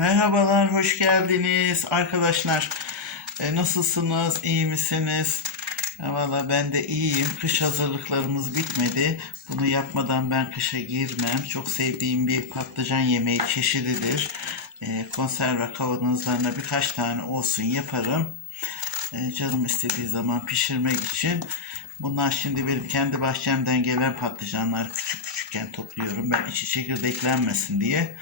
Merhabalar, hoş geldiniz arkadaşlar. E, nasılsınız, iyi misiniz? E, Valla ben de iyiyim. Kış hazırlıklarımız bitmedi. Bunu yapmadan ben kışa girmem. Çok sevdiğim bir patlıcan yemeği çeşididir. E, konserve kavanozlarına birkaç tane olsun yaparım. E, canım istediği zaman pişirmek için. Bunlar şimdi benim kendi bahçemden gelen patlıcanlar küçük küçükken topluyorum. Ben içi çekirdeklenmesin diye.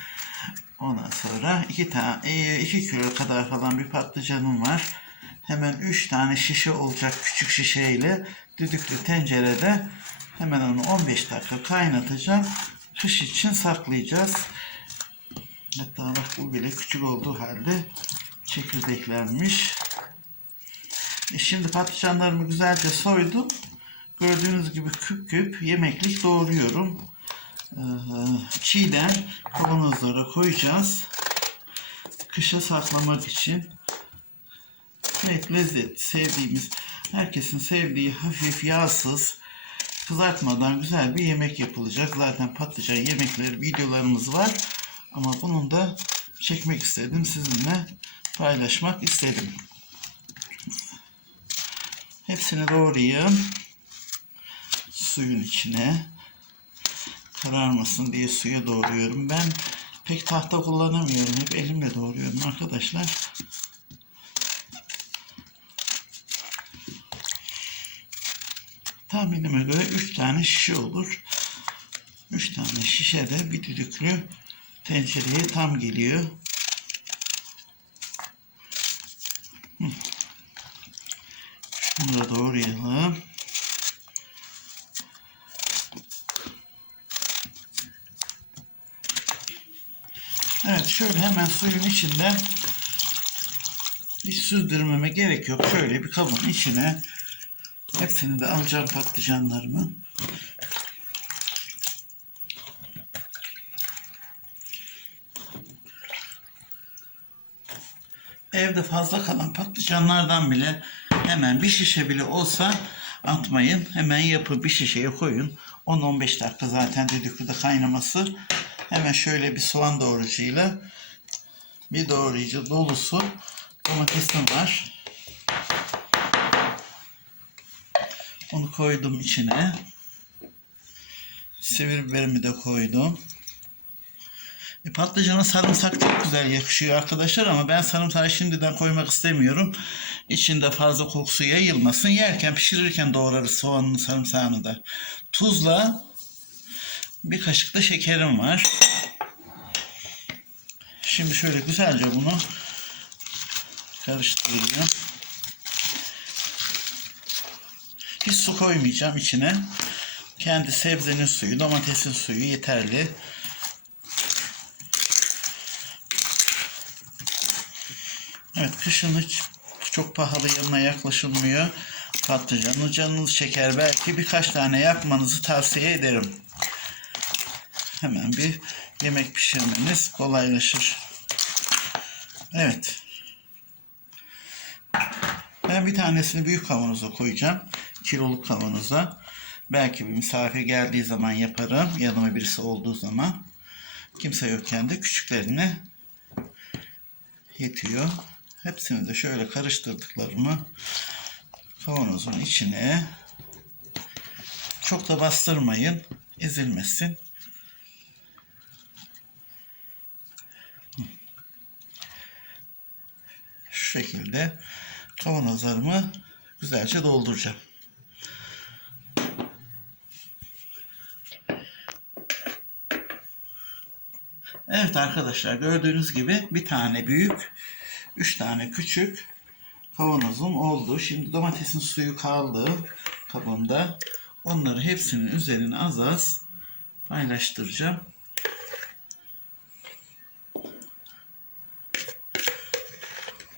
Ondan sonra iki tane, iki kilo kadar falan bir patlıcanım var. Hemen üç tane şişe olacak küçük şişeyle düdüklü tencerede hemen onu 15 dakika kaynatacağım. Kış için saklayacağız. Hatta bak bu bile küçük olduğu halde çekirdeklenmiş. E şimdi patlıcanlarımı güzelce soydum. Gördüğünüz gibi küp küp yemeklik doğruyorum. Ee, çiğden kavanozlara koyacağız. Kışa saklamak için. Evet lezzet sevdiğimiz, herkesin sevdiği hafif yağsız, kızartmadan güzel bir yemek yapılacak. Zaten patlıcan yemekleri videolarımız var. Ama bunun da çekmek istedim. Sizinle paylaşmak istedim. Hepsini doğrayayım. Suyun içine kararmasın diye suya doğruyorum. Ben pek tahta kullanamıyorum. Hep elimle doğruyorum arkadaşlar. Tahminime göre 3 tane şişe olur. 3 tane şişe de bir düdüklü tencereye tam geliyor. Şunu da doğrayalım. Evet şöyle hemen suyun içinde hiç süzdürmeme gerek yok. Şöyle bir kabın içine hepsini de alacağım patlıcanlarımı. Evde fazla kalan patlıcanlardan bile hemen bir şişe bile olsa atmayın. Hemen yapıp bir şişeye koyun. 10-15 dakika zaten düdüklüde kaynaması. Hemen şöyle bir soğan doğrucuyla bir doğrayıcı dolusu domatesim var. Onu koydum içine. Sivri biberimi de koydum. E, patlıcana sarımsak çok güzel yakışıyor arkadaşlar ama ben sarımsağı şimdiden koymak istemiyorum. İçinde fazla kokusu yayılmasın. Yerken pişirirken doğrarız soğanını sarımsağını da. Tuzla bir kaşık da şekerim var. Şimdi şöyle güzelce bunu karıştırıyorum. Hiç su koymayacağım içine. Kendi sebzenin suyu, domatesin suyu yeterli. Evet kışın hiç çok pahalı yanına yaklaşılmıyor. Patlıcanı canınız çeker. Belki birkaç tane yapmanızı tavsiye ederim. Hemen bir yemek pişirmeniz kolaylaşır. Evet. Ben bir tanesini büyük kavanoza koyacağım. Kiloluk kavanoza. Belki bir misafir geldiği zaman yaparım. Yanıma birisi olduğu zaman. Kimse yokken de küçüklerini yetiyor. Hepsini de şöyle karıştırdıklarımı kavanozun içine çok da bastırmayın. ezilmesin. Şekilde kavanozlarımı güzelce dolduracağım. Evet arkadaşlar gördüğünüz gibi bir tane büyük, üç tane küçük kavanozum oldu. Şimdi domatesin suyu kaldı kabımda. Onları hepsinin üzerine az az paylaştıracağım.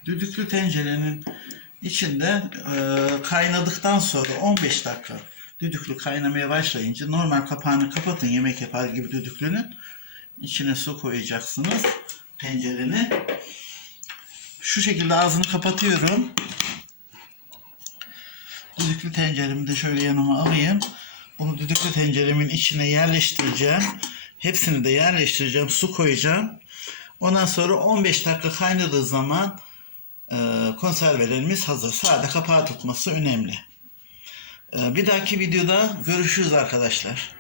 Düdüklü tencerenin içinde e, kaynadıktan sonra 15 dakika düdüklü kaynamaya başlayınca normal kapağını kapatın yemek yapar gibi düdüklünün içine su koyacaksınız tencerenin. Şu şekilde ağzını kapatıyorum. Düdüklü tenceremi de şöyle yanıma alayım. Bunu düdüklü tenceremin içine yerleştireceğim. Hepsini de yerleştireceğim. Su koyacağım. Ondan sonra 15 dakika kaynadığı zaman konservelerimiz hazır. Sade kapağı tutması önemli. E, bir dahaki videoda görüşürüz arkadaşlar.